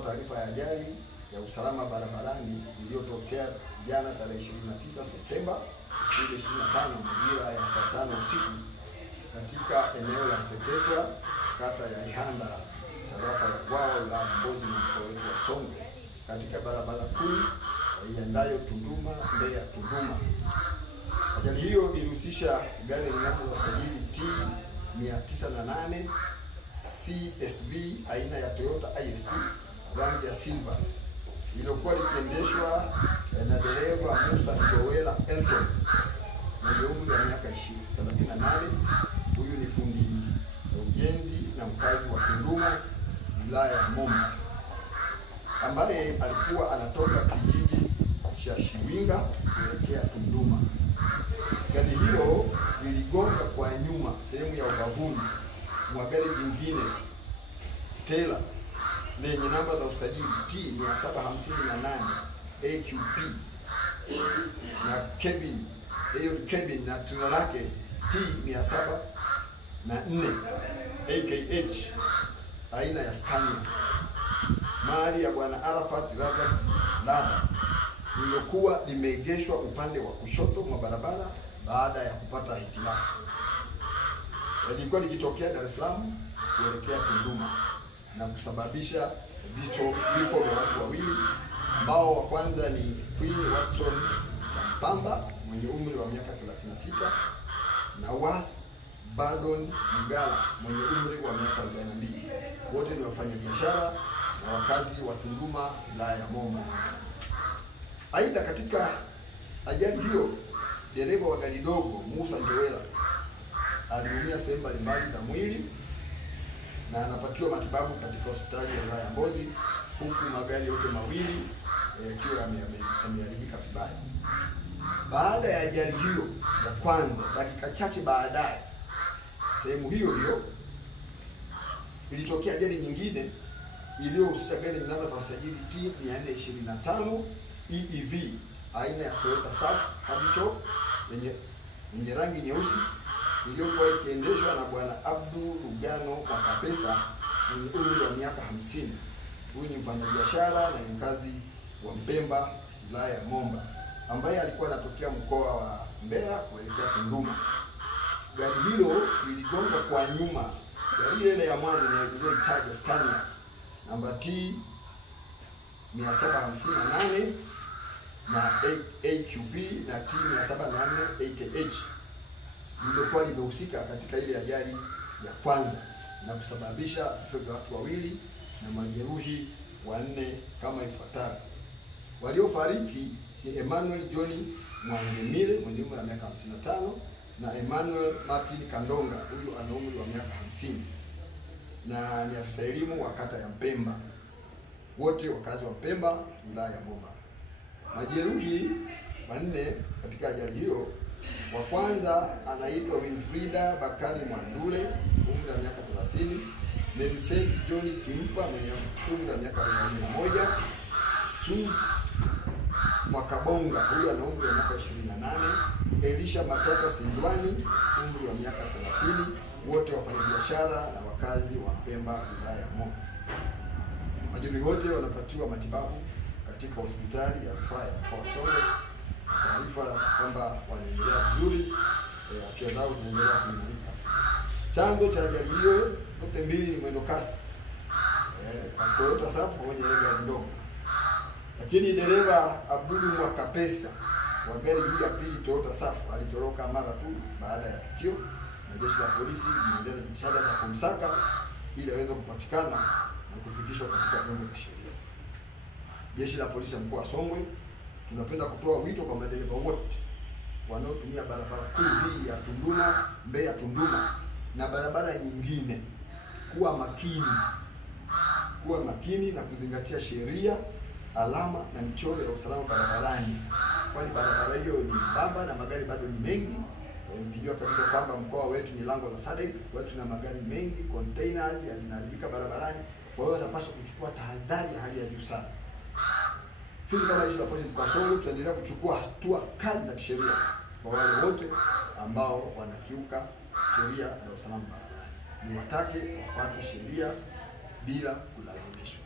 kutoa taarifa ya ajali ya usalama barabarani iliyotokea jana tarehe 29 Septemba 2025 majira ya saa 5 usiku katika eneo la Seketwa, kata ya Ihanda, tarafa ya Gwao, la Mbozi, mkoa wa Songwe, katika barabara kuu iendayo Tunduma Mbeya Tunduma. Ajali hiyo ilihusisha gari lenye namba za usajili T 908 CSV aina ya Toyota IST rangi ya silver, iliyokuwa likiendeshwa na dereva Musa Joela Elton mwenye umri wa miaka 38. Huyu ni fundi ujenzi na mkazi wa Tunduma, wilaya ya Momba, ambaye alikuwa anatoka kijiji cha Shiwinga kuelekea Tunduma. Gari hilo liligonga kwa nyuma sehemu ya ubavuni mwa gari jingine Tela lenye namba za usajili T 758 AQP na cabin na trela lake T 704 AKH aina ya Scania, mali ya Bwana Arafat Razak Lada, lililokuwa limeegeshwa upande wa kushoto mwa barabara baada ya kupata hitilafu. Lilikuwa likitokea Dar es Salaam kuelekea Tunduma na kusababisha vifo vya watu wawili, ambao wa kwanza ni Queen Watson Sampamba mwenye umri wa miaka 36 na Was Badon Mgala mwenye umri wa miaka 42. Wote ni wafanyabiashara na wakazi wa Tunduma, wilaya ya Momba. Aidha, katika ajali hiyo dereva wa gari dogo Musa Joela aliumia sehemu mbalimbali za mwili na anapatiwa matibabu katika hospitali ya wilaya ya Mbozi, huku magari yote mawili yakiwa yameharibika vibaya. Baada ya ajali hiyo ya kwanza, dakika chache baadaye, sehemu hiyo hiyo ilitokea ajali nyingine iliyohusisha gari lenye namba za usajili T 425 EEV aina ya Toyota Surf Habito yenye rangi nyeusi, iliyokuwa ikiendeshwa na Bwana Abdul Lugano Makapesa mwenye umri wa miaka 50. Huyu ni mfanyabiashara na ni mkazi wa Mpemba, wilaya ya Momba, ambaye alikuwa anatokea mkoa wa Mbeya kuelekea Tunduma. Gari hilo liligonga kwa nyuma gari ile ya mwanzo iliyoitaja Scania namba T 758 na AQP na T 704 AKH, lililokuwa limehusika katika ile ajali ya kwanza na kusababisha vifo vya watu wawili na majeruhi 4 kama ifuatavyo. Waliofariki ni Emmanuel John Mwangemile mwenye umri wa miaka 55 na Emmanuel Martin Kandonga, huyu ana umri wa miaka 50 na ni afisa elimu wa kata ya Mpemba, wote wakazi wa Mpemba, wilaya ya Momba. Majeruhi 4 katika ajali hiyo, wa kwanza anaitwa Winfrida Bakari Mwandule, umri wa miaka 30, Melisenti John Kimpa mwenye umri wa miaka 41, Sus Mwakabonga, huyu ana umri wa miaka 28, Elisha Matata Sindwani, umri wa miaka 30, wote wafanyabiashara na wakazi wa Mpemba, wilaya ya Momba. Majeruhi wote wanapatiwa matibabu katika hospitali ya rufaa ya mkoa wa Songwe. Taarifa kwamba wanaendelea vizuri, afya zao zinaendelea kuimarika. Chanzo cha ajali hiyo zote mbili ni mwendo kasi kwa Toyota Surf pamoja na gari ndogo, lakini dereva Abdul Mwakapesa wa gari hii ya pili Toyota Surf alitoroka mara tu baada ya tukio, na jeshi la polisi linaendelea jitihada za kumsaka ili aweze kupatikana na kufikishwa katika vyombo vya sheria. Jeshi la polisi ya mkoa wa Songwe tunapenda kutoa wito kwa madereva wote wanaotumia barabara kuu hii ya Tunduma Mbeya Tunduma na barabara nyingine kuwa makini na kuzingatia sheria, alama na michoro ya usalama barabarani, kwani barabara hiyo ni mbamba na magari bado ni mengi. Mkijua kabisa kwamba mkoa wetu ni lango la SADC, watu na magari mengi, containers zinaharibika barabarani, kwa hiyo wanapaswa kuchukua tahadhari ya hali ya juu sana. Sisi kama jeshi la polisi mkoa wa Songwe tutaendelea kuchukua hatua kali za kisheria kwa wale wote ambao wanakiuka sheria ya usalama barabarani. Niwatake wafuate sheria bila kulazimishwa.